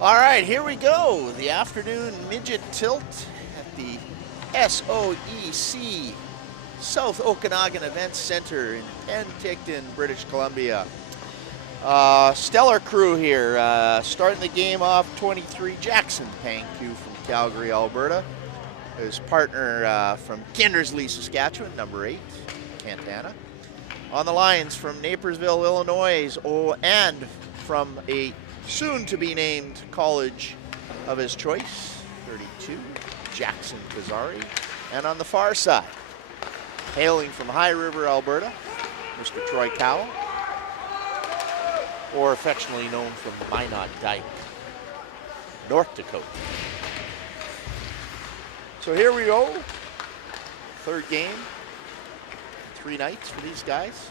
All right, here we go. The afternoon midget tilt at the SOEC South Okanagan Events Center in Penticton, British Columbia. Stellar crew here. Starting the game off, 23, Jackson Panku from Calgary, Alberta. His partner from Kindersley, Saskatchewan, number 8, Cantana. On the lines from Napersville, Illinois, and from a soon-to-be-named college of his choice, 32, Jackson Kozari. And on the far side, hailing from High River, Alberta, Mr. Troy Cowell, or affectionately known from Minot Dike, North Dakota. So here we go, third game, 3 nights for these guys.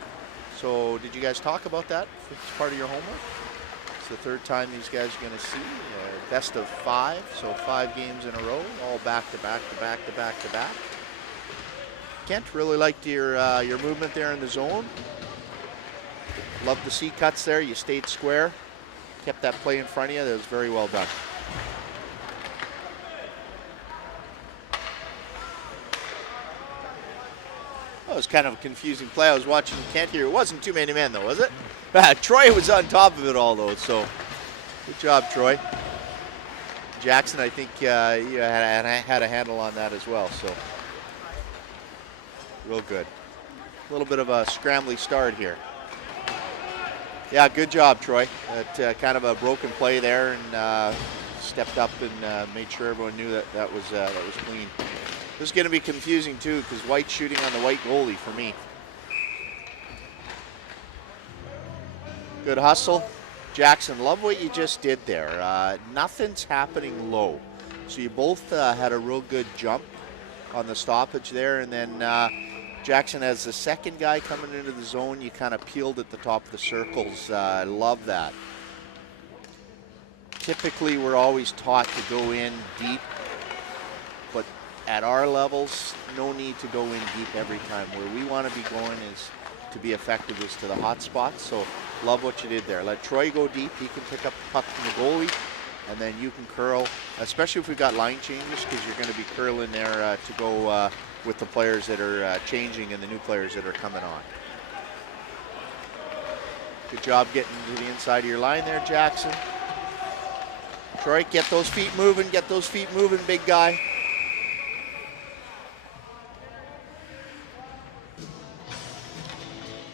So did you guys talk about that as part of your homework? It's the third time these guys are going to see. Best of 5, so 5 games in a row, all back to back to back to back to back. Kent, really liked your movement there in the zone. Love the C cuts there. You stayed square, kept that play in front of you. That was very well done. That was kind of a confusing play. I was watching Kent here. It wasn't too many men, though, was it? Troy was on top of it all, though, so good job, Troy. Jackson, I think you had a handle on that as well, so real good. A little bit of a scrambly start here. Yeah, good job, Troy. Kind of a broken play there, and stepped up and made sure everyone knew that was clean. This is going to be confusing too, because White's shooting on the White goalie for me. Good hustle. Jackson, love what you just did there. Nothing's happening low. So you both had a real good jump on the stoppage there, and then Jackson, as the second guy coming into the zone, you kind of peeled at the top of the circles. I love that. Typically, we're always taught to go in deep, but at our levels, no need to go in deep every time. Where we want to be going is to be effective is to the hot spots. So love what you did there. Let Troy go deep. He can pick up the puck from the goalie, and then you can curl, especially if we've got line changes, because you're going to be curling there to go with the players that are changing and the new players that are coming on. Good job getting to the inside of your line there, Jackson. Troy, get those feet moving, big guy.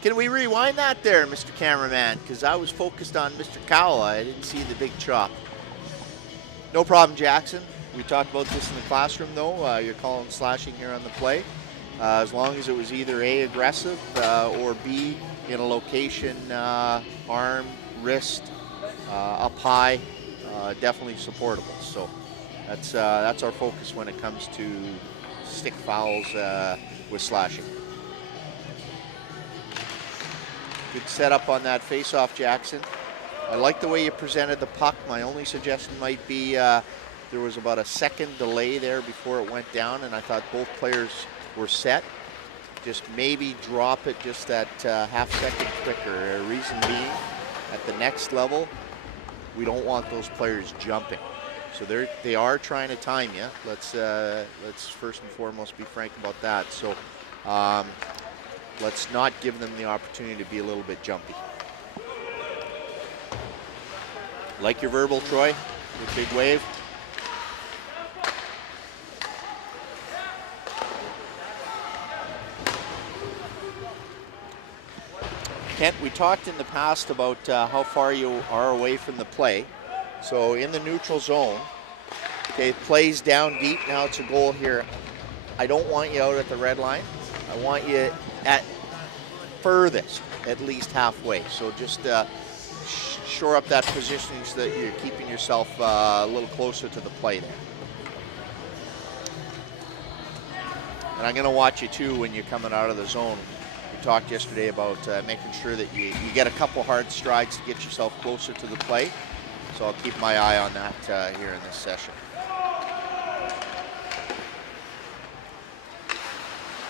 Can we rewind that there, Mr. Cameraman? Because I was focused on Mr. Cowell. I didn't see the big chop. No problem, Jackson. We talked about this in the classroom, though. You're calling slashing here on the play. As long as it was either A, aggressive, or B, in a location, arm, wrist, up high, definitely supportable. So that's our focus when it comes to stick fouls with slashing. Good setup on that face-off, Jackson. I like the way you presented the puck. My only suggestion might be there was about a second delay there before it went down, and I thought both players were set. Just maybe drop it just that half second quicker. Reason being, at the next level, we don't want those players jumping. So they are trying to time you. Let's first and foremost be frank about that. So let's not give them the opportunity to be a little bit jumpy. Like your verbal, Troy, with big wave. Kent, we talked in the past about how far you are away from the play. So in the neutral zone, okay, plays down deep. Now it's a goal here. I don't want you out at the red line. I want you at furthest, at least halfway. So just shore up that positioning so that you're keeping yourself a little closer to the play there. And I'm going to watch you too when you're coming out of the zone. We talked yesterday about making sure that you get a couple hard strides to get yourself closer to the play. So I'll keep my eye on that here in this session.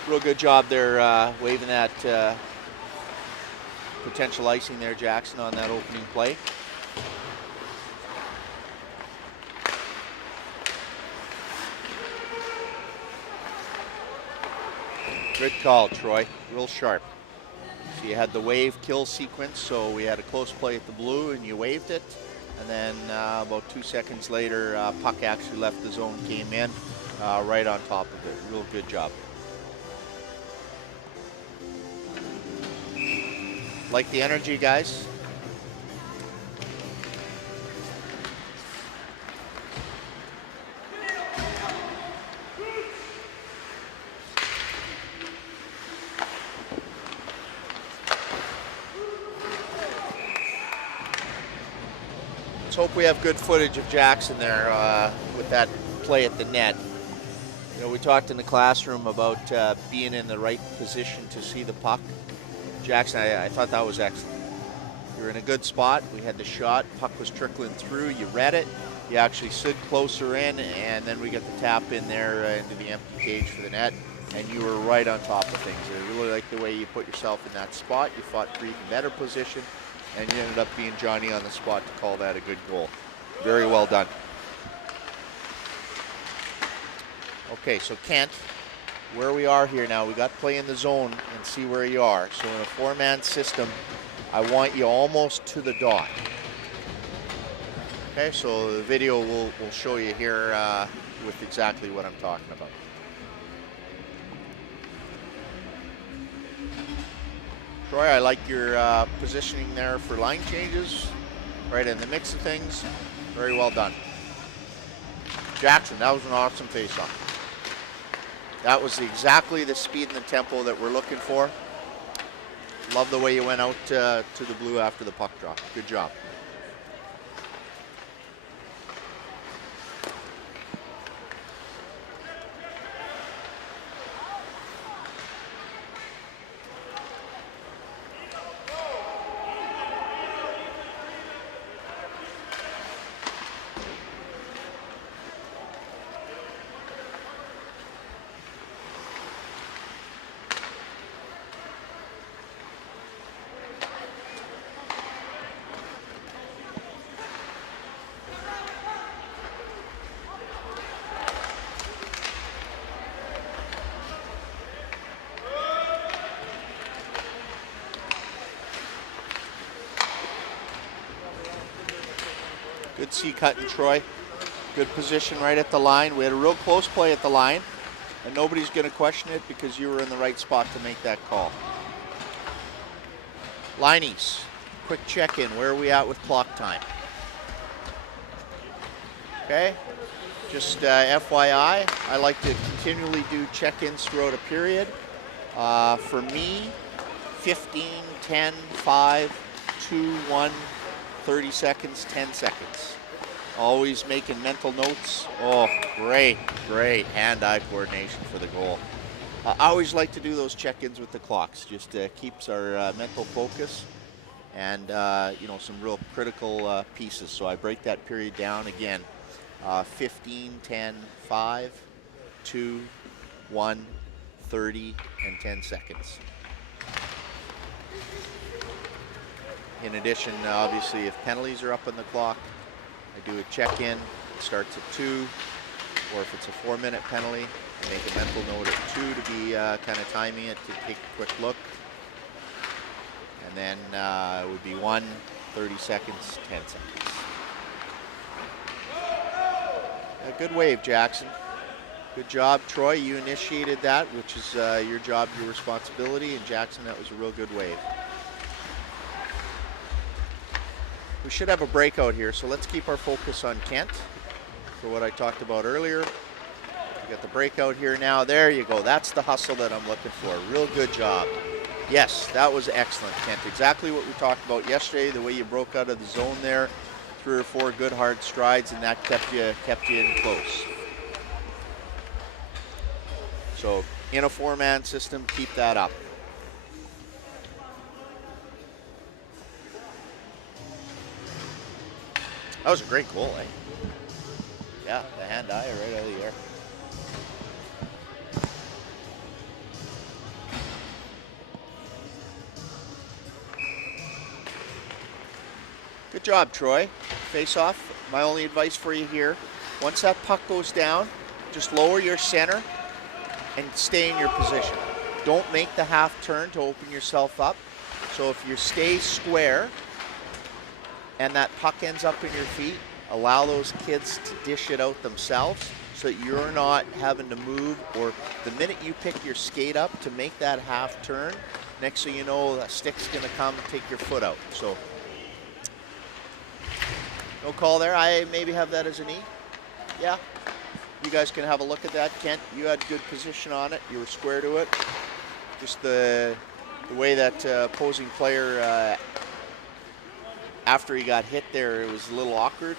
Real good job there waving that potential icing there, Jackson, on that opening play. Good call, Troy. Real sharp. So you had the wave kill sequence, so we had a close play at the blue and you waved it. And then about 2 seconds later, puck actually left the zone, came in right on top of it. Real good job. Like the energy, guys? Let's hope we have good footage of Jackson there with that play at the net. You know, we talked in the classroom about being in the right position to see the puck. Jackson, I thought that was excellent. You were in a good spot. We had the shot. Puck was trickling through. You read it. You actually slid closer in, and then we got the tap in there into the empty cage for the net, and you were right on top of things. I really like the way you put yourself in that spot. You fought for even better position, and you ended up being Johnny on the spot to call that a good goal. Very well done. Okay, so Kent, where we are here now, we got to play in the zone and see where you are. So in a four-man system, I want you almost to the dot. Okay, so the video will show you here with exactly what I'm talking about. Troy, I like your positioning there for line changes, right in the mix of things. Very well done. Jackson, that was an awesome face-off. That was exactly the speed and the tempo that we're looking for. Love the way you went out to the blue after the puck drop. Good job. Good C-cut in Troy. Good position right at the line. We had a real close play at the line, and nobody's going to question it because you were in the right spot to make that call. Liney's, quick check-in. Where are we at with clock time? Okay, just FYI, I like to continually do check-ins throughout a period. For me, 15, 10, 5, 2, 1, 30 seconds, 10 seconds. Always making mental notes. Oh, great hand-eye coordination for the goal. I always like to do those check-ins with the clocks. Just keeps our mental focus and you know, some real critical pieces. So I break that period down again. 15, 10, 5, 2, 1, 30, and 10 seconds. In addition, obviously, if penalties are up on the clock, I do a check-in. It starts at 2, or if it's a 4-minute penalty, I make a mental note at 2 to be kind of timing it to take a quick look. And then it would be 1, 30 seconds, 10 seconds. A good wave, Jackson. Good job, Troy. You initiated that, which is your job, your responsibility. And Jackson, that was a real good wave. We should have a breakout here, so let's keep our focus on Kent for what I talked about earlier. We got the breakout here now. There you go. That's the hustle that I'm looking for. Real good job. Yes, that was excellent, Kent. Exactly what we talked about yesterday, the way you broke out of the zone there. 3 or 4 good hard strides, and that kept you in close. So in a 4-man system, keep that up. That was a great goal, eh? Yeah, the hand-eye right out of the air. Good job, Troy. Face off. My only advice for you here, once that puck goes down, just lower your center and stay in your position. Don't make the half turn to open yourself up. So if you stay square and that puck ends up in your feet, allow those kids to dish it out themselves so that you're not having to move, or the minute you pick your skate up to make that half turn, next thing you know, a stick's gonna come and take your foot out. So no call there. I maybe have that as an E. Yeah. You guys can have a look at that. Kent, you had good position on it. You were square to it. Just the way that opposing player, after he got hit there, it was a little awkward.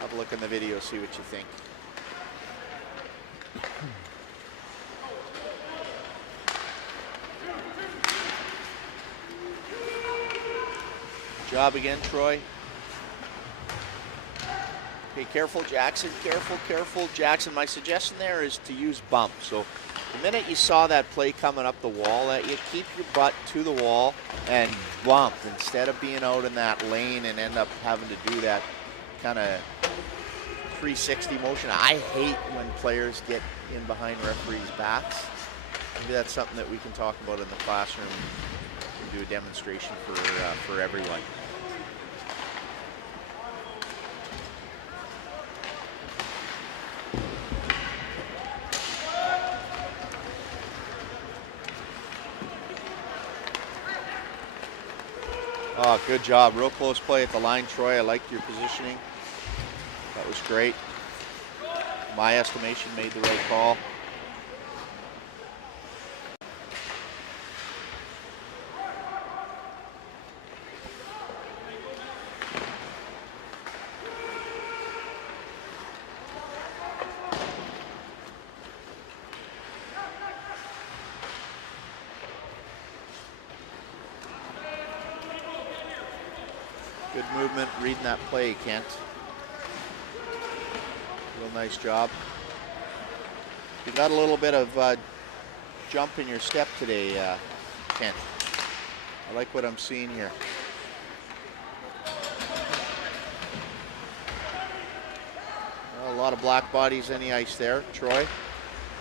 Have a look in the video, see what you think. Job again, Troy. Okay, careful, Jackson. Careful, careful, Jackson. My suggestion there is to use bump. So the minute you saw that play coming up the wall at you, keep your butt to the wall and bump instead of being out in that lane and end up having to do that kind of 360 motion. I hate when players get in behind referees' backs. Maybe that's something that we can talk about in the classroom and do a demonstration for everyone. Oh, good job. Real close play at the line, Troy. I liked your positioning. That was great. My estimation, made the right call. Good movement, reading that play, Kent. Real nice job. You got a little bit of jump in your step today, Kent. I like what I'm seeing here. Well, a lot of black bodies in the ice there, Troy.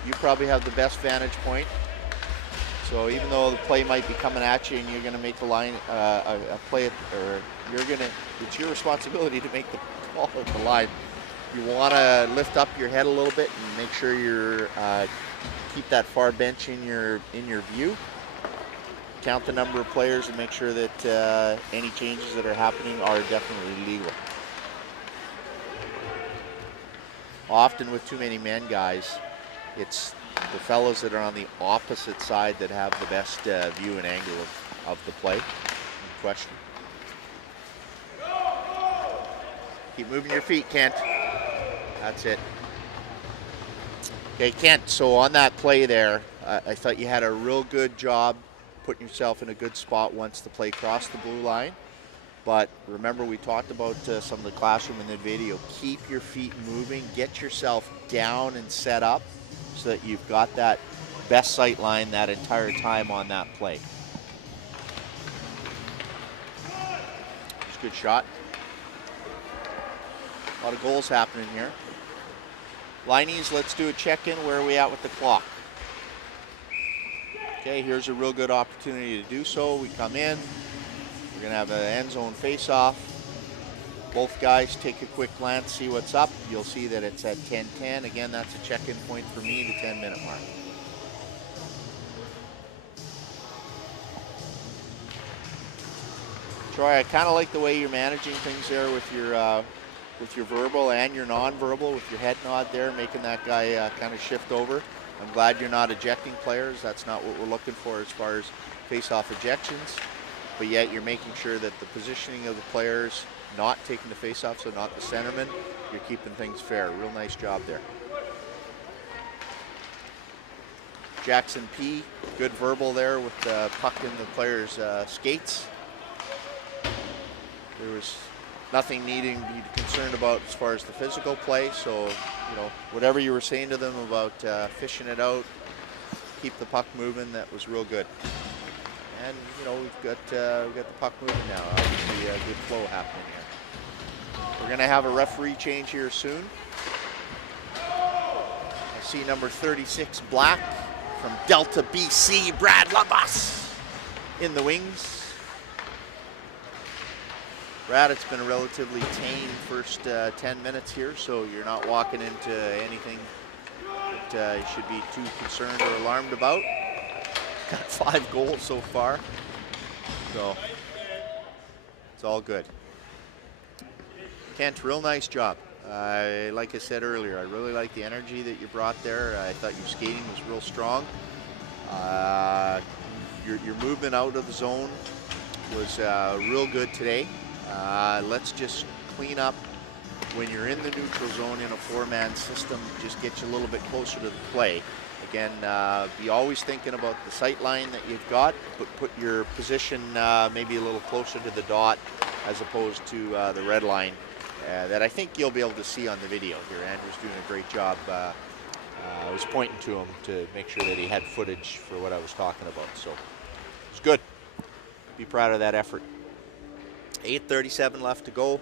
You probably have the best vantage point. So even though the play might be coming at you and you're going to make the line, a play, or it's your responsibility to make the ball at the line. You want to lift up your head a little bit and make sure you're keep that far bench in your view. Count the number of players and make sure that any changes that are happening are definitely legal. Often with too many men, guys, it's the fellows that are on the opposite side that have the best view and angle of the play in question. Keep moving your feet, Kent. That's it. Okay, Kent, so on that play there, I thought you had a real good job putting yourself in a good spot once the play crossed the blue line. But remember, we talked about some of the classroom in the video. Keep your feet moving. Get yourself down and set up so that you've got that best sight line that entire time on that play. It's a good shot. A lot of goals happening here. Lineys, let's do a check-in. Where are we at with the clock? Okay, here's a real good opportunity to do so. We come in. We're going to have an end zone face-off. Both guys take a quick glance, see what's up. You'll see that it's at 10:10. Again, that's a check-in point for me, the 10-minute mark. Troy, I kind of like the way you're managing things there with your verbal and your non-verbal, with your head nod there, making that guy kind of shift over. I'm glad you're not ejecting players. That's not what we're looking for as far as face-off ejections. But yet you're making sure that the positioning of the players, not taking the face-off, so not the centerman, you're keeping things fair. Real nice job there. Jackson P, good verbal there with the puck in the players' skates. There was nothing needing to be concerned about as far as the physical play, so whatever you were saying to them about fishing it out, keep the puck moving, that was real good. And we've got the puck moving now. Obviously, a good flow happening here. We're going to have a referee change here soon. I see number 36, Black, from Delta, BC, Brad Labus in the wings. Brad, it's been a relatively tame first 10 minutes here, so you're not walking into anything that you should be too concerned or alarmed about. Got 5 goals so far, so it's all good. Kent, real nice job. Like I said earlier, I really like the energy that you brought there. I thought your skating was real strong. Your movement out of the zone was real good today. Let's just clean up when you're in the neutral zone in a 4-man system, just get you a little bit closer to the play. Again, be always thinking about the sight line that you've got, but put your position maybe a little closer to the dot as opposed to the red line that I think you'll be able to see on the video here. Andrew's doing a great job. I was pointing to him to make sure that he had footage for what I was talking about, so it's good. Be proud of that effort. 8:37 left to go.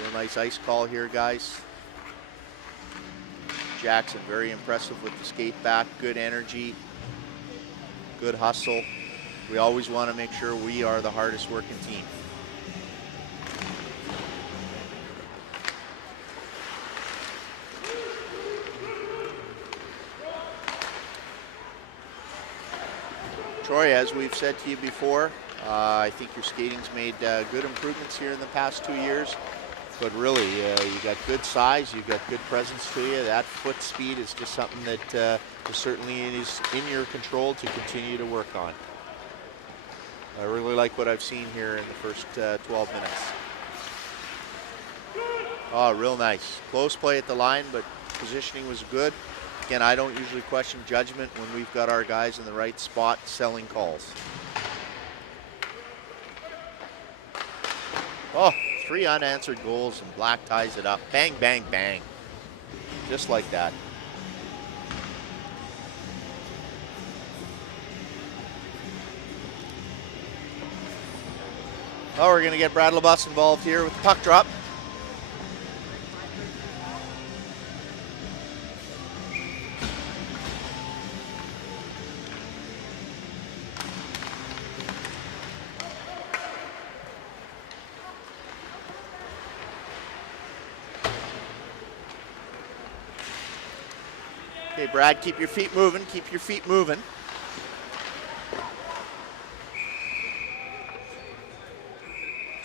Real nice ice call here, guys. Jackson, very impressive with the skate back. Good energy, good hustle. We always want to make sure we are the hardest working team. Troy, as we've said to you before, I think your skating's made good improvements here in the past 2 years. But really, you got good size, you've got good presence to you. That foot speed is just something that certainly is in your control to continue to work on. I really like what I've seen here in the first 12 minutes. Oh, real nice. Close play at the line, but positioning was good. Again, I don't usually question judgment when we've got our guys in the right spot selling calls. Oh, 3 unanswered goals, and Black ties it up. Bang, bang, bang. Just like that. Oh, we're going to get Brad Labus involved here with the puck drop. Okay, Brad, keep your feet moving, keep your feet moving.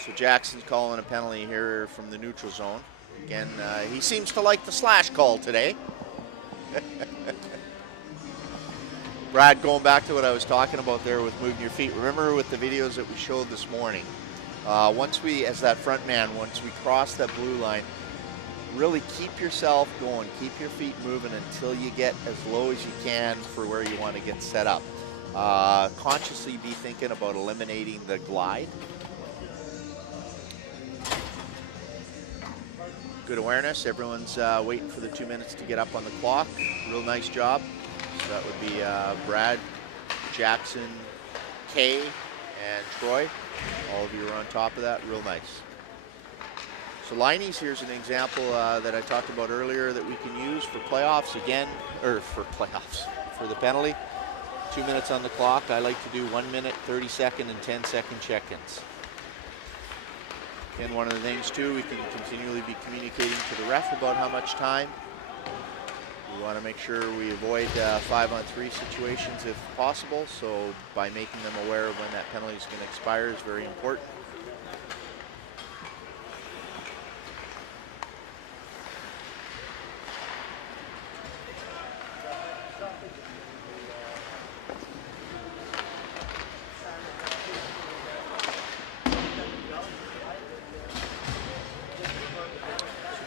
So Jackson's calling a penalty here from the neutral zone. Again, he seems to like the slash call today. Brad, going back to what I was talking about there with moving your feet, remember with the videos that we showed this morning, once we, as that front man, once we cross that blue line, really keep yourself going, keep your feet moving until you get as low as you can for where you want to get set up. Consciously be thinking about eliminating the glide. Good awareness. Everyone's waiting for the 2 minutes to get up on the clock. Real nice job. So that would be Brad, Jackson, Kay, and Troy. All of you are on top of that. Real nice. So Liney's, here's an example that I talked about earlier that we can use for playoffs again, or for playoffs, for the penalty. 2 minutes on the clock. I like to do 1 minute, 30-second, and 10-second check-ins. And one of the things too, we can continually be communicating to the ref about how much time. We want to make sure we avoid 5-on-3 situations if possible. So by making them aware of when that penalty is going to expire is very important.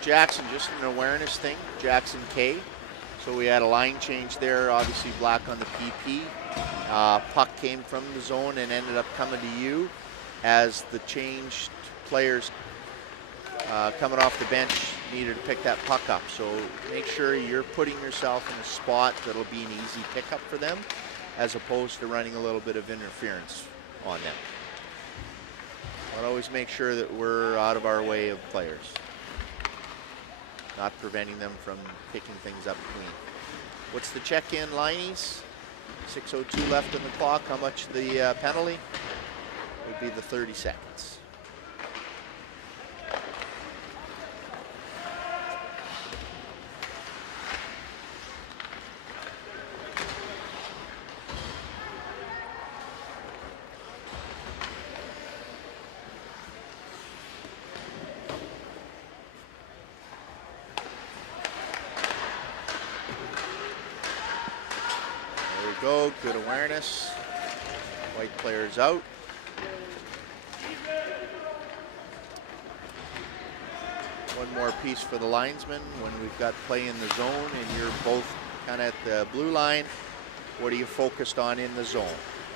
Jackson, just an awareness thing, Jackson K. So we had a line change there, obviously Black on the PP. Puck came from the zone and ended up coming to you as the changed players coming off the bench needed to pick that puck up. So make sure you're putting yourself in a spot that'll be an easy pickup for them as opposed to running a little bit of interference on them. But always make sure that we're out of our way of players, not preventing them from picking things up clean. What's the check-in, Liney's? 6:02 left on the clock. How much the penalty? Would be the 30 seconds. Go, good awareness. White player's out. One more piece for the linesman when we've got play in the zone and you're both kind of at the blue line. What are you focused on in the zone?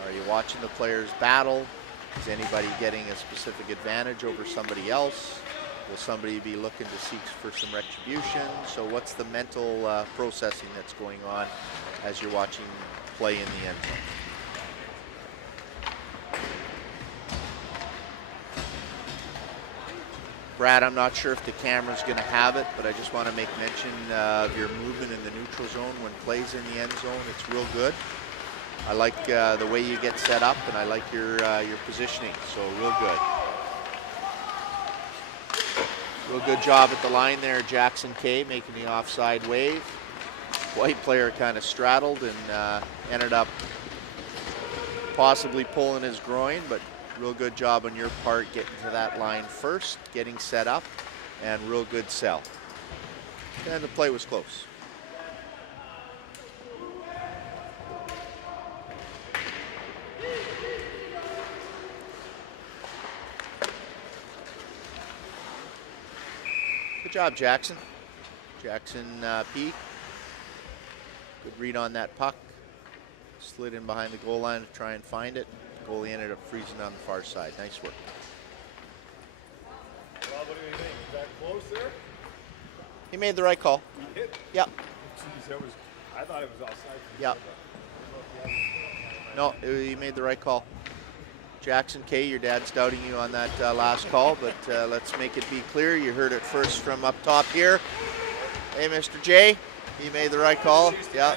Are you watching the players battle? Is anybody getting a specific advantage over somebody else? Will somebody be looking to seek for some retribution? So what's the mental processing that's going on as you're watching play in the end zone? Brad, I'm not sure if the camera's going to have it, but I just want to make mention of your movement in the neutral zone when plays in the end zone. It's real good. I like the way you get set up, and I like your positioning, so real good. Real good job at the line there, Jackson K making the offside wave. White player kind of straddled and ended up possibly pulling his groin, but real good job on your part getting to that line first, getting set up, and real good sell. And the play was close. Good job, Jackson. Jackson P. Good read on that puck. Slid in behind the goal line to try and find it. Goalie ended up freezing on the far side. Nice work. Rob, what do you think? Is that close there? He made the right call. He hit? Yep. Jeez, I thought it was outside. Yep. No, he made the right call. Jackson K, your dad's doubting you on that last call, but let's make it be clear. You heard it first from up top here. Hey, Mr. J, he made the right call. Yeah.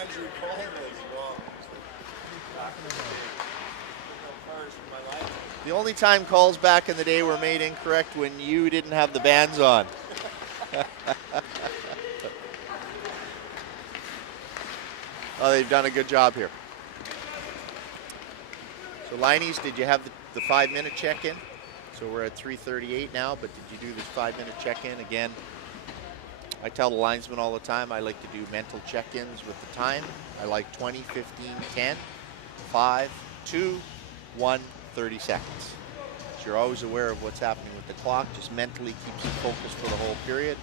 The only time calls back in the day were made incorrect when you didn't have the bands on. Oh, they've done a good job here. So, Liney's, did you have the 5-minute check-in? So we're at 3:38 now, but did you do this 5-minute check-in? Again, I tell the linesmen all the time, I like to do mental check-ins with the time. I like 20, 15, 10, 5, 2, 1, 30 seconds. So you're always aware of what's happening with the clock, just mentally keeps you focused for the whole period.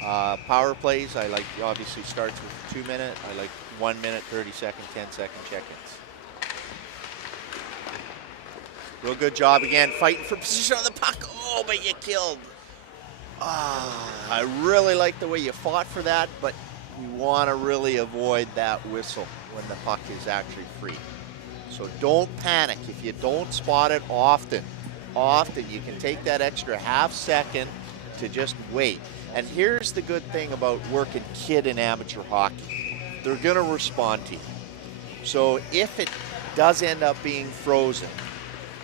Power plays, I like, obviously starts with 2-minute. I like 1 minute, 30-second, 10-second check-ins. Real good job again, fighting for position on the puck. Oh, but you killed. I really like the way you fought for that, but you want to really avoid that whistle when the puck is actually free. So don't panic. If you don't spot it often, you can take that extra half second to just wait. And here's the good thing about working kid and amateur hockey. They're going to respond to you. So if it does end up being frozen,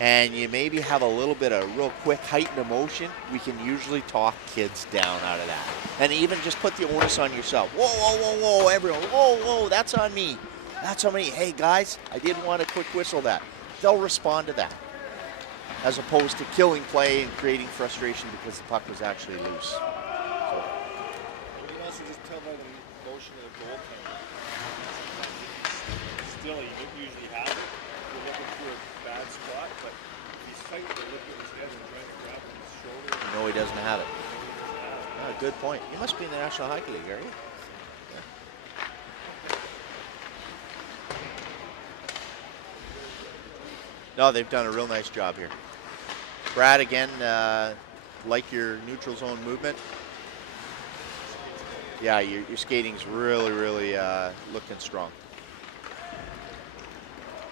and you maybe have a little bit of real quick heightened emotion, we can usually talk kids down out of that. And even just put the onus on yourself. Whoa, whoa, whoa, whoa, everyone, whoa, that's on me. That's on me. Hey, guys, I didn't want to quick whistle that. They'll respond to that, as opposed to killing play and creating frustration because the puck was actually loose. So. You can also just tell by the motion of the goaltender. Still, you don't usually have it. You're looking for a bad spot, but he's fighting to look at his head and trying to grab his shoulder. No, he doesn't have it. Good point. You must be in the National Hockey League, are you? No, they've done a real nice job here. Brad, again, like your neutral zone movement. Yeah, your skating's really, really looking strong.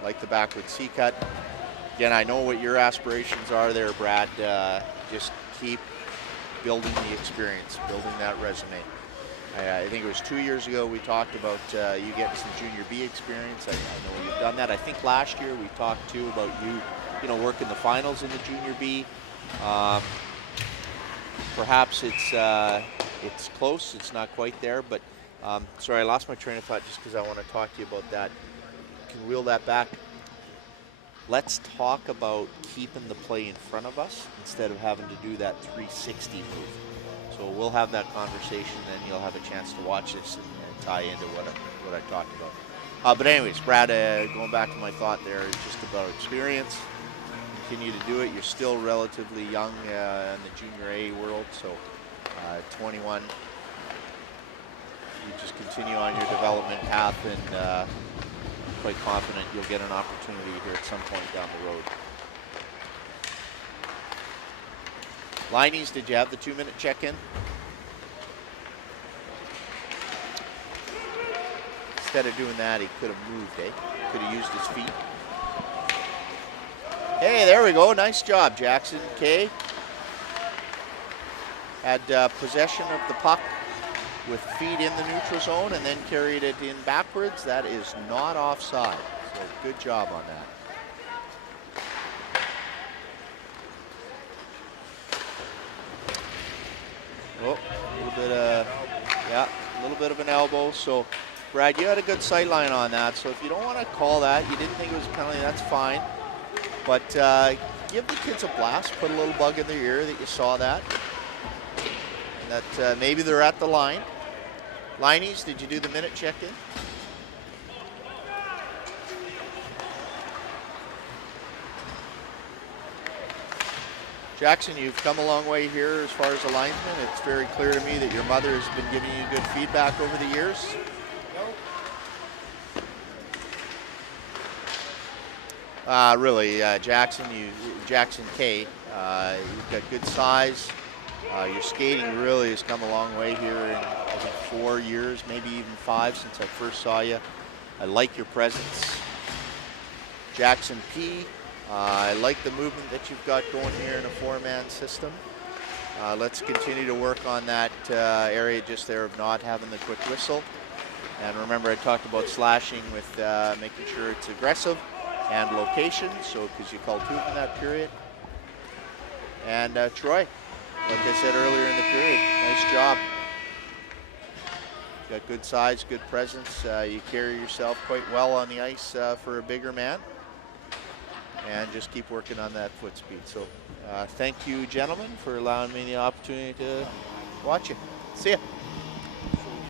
Like the backward C-cut. Again, I know what your aspirations are there, Brad. Just keep building the experience, building that resume. I think it was 2 years ago we talked about you getting some junior B experience. I know you've done that. I think last year we talked too about you working the finals in the junior B. Perhaps it's close. It's not quite there, but sorry, I lost my train of thought just because I want to talk to you about that. You can wheel that back. Let's talk about keeping the play in front of us instead of having to do that 360 move. So we'll have that conversation, then you'll have a chance to watch this and tie into what I talked about. But anyways, Brad, going back to my thought there, it's just about experience. Continue to do it. You're still relatively young in the junior A world, so 21. You just continue on your development path, and quite confident you'll get an opportunity here at some point down the road. Liney's, did you have the 2-minute check-in? Instead of doing that, he could have moved, eh? Could have used his feet. Hey, there we go. Nice job, Jackson K. Had possession of the puck with feet in the neutral zone and then carried it in backwards. That is not offside. So good job on that. Oh, a little bit of an elbow. So, Brad, you had a good sight line on that. So if you don't want to call that, you didn't think it was a penalty, that's fine. But give the kids a blast. Put a little bug in their ear that you saw that. And that maybe they're at the line. Liney's, did you do the minute check-in? Jackson, you've come a long way here as far as a linesman. It's very clear to me that your mother has been giving you good feedback over the years. Really, Jackson K, you've got good size. Your skating really has come a long way here in, I think, 4 years, maybe even 5 since I first saw you. I like your presence. Jackson P, I like the movement that you've got going here in a 4-man system. Let's continue to work on that area just there of not having the quick whistle. And remember, I talked about slashing with making sure it's aggressive and location, so because you called 2 in that period. And Troy, like I said earlier in the period, nice job. You got good size, good presence. You carry yourself quite well on the ice for a bigger man. And just keep working on that foot speed. So thank you, gentlemen, for allowing me the opportunity to watch you. See ya.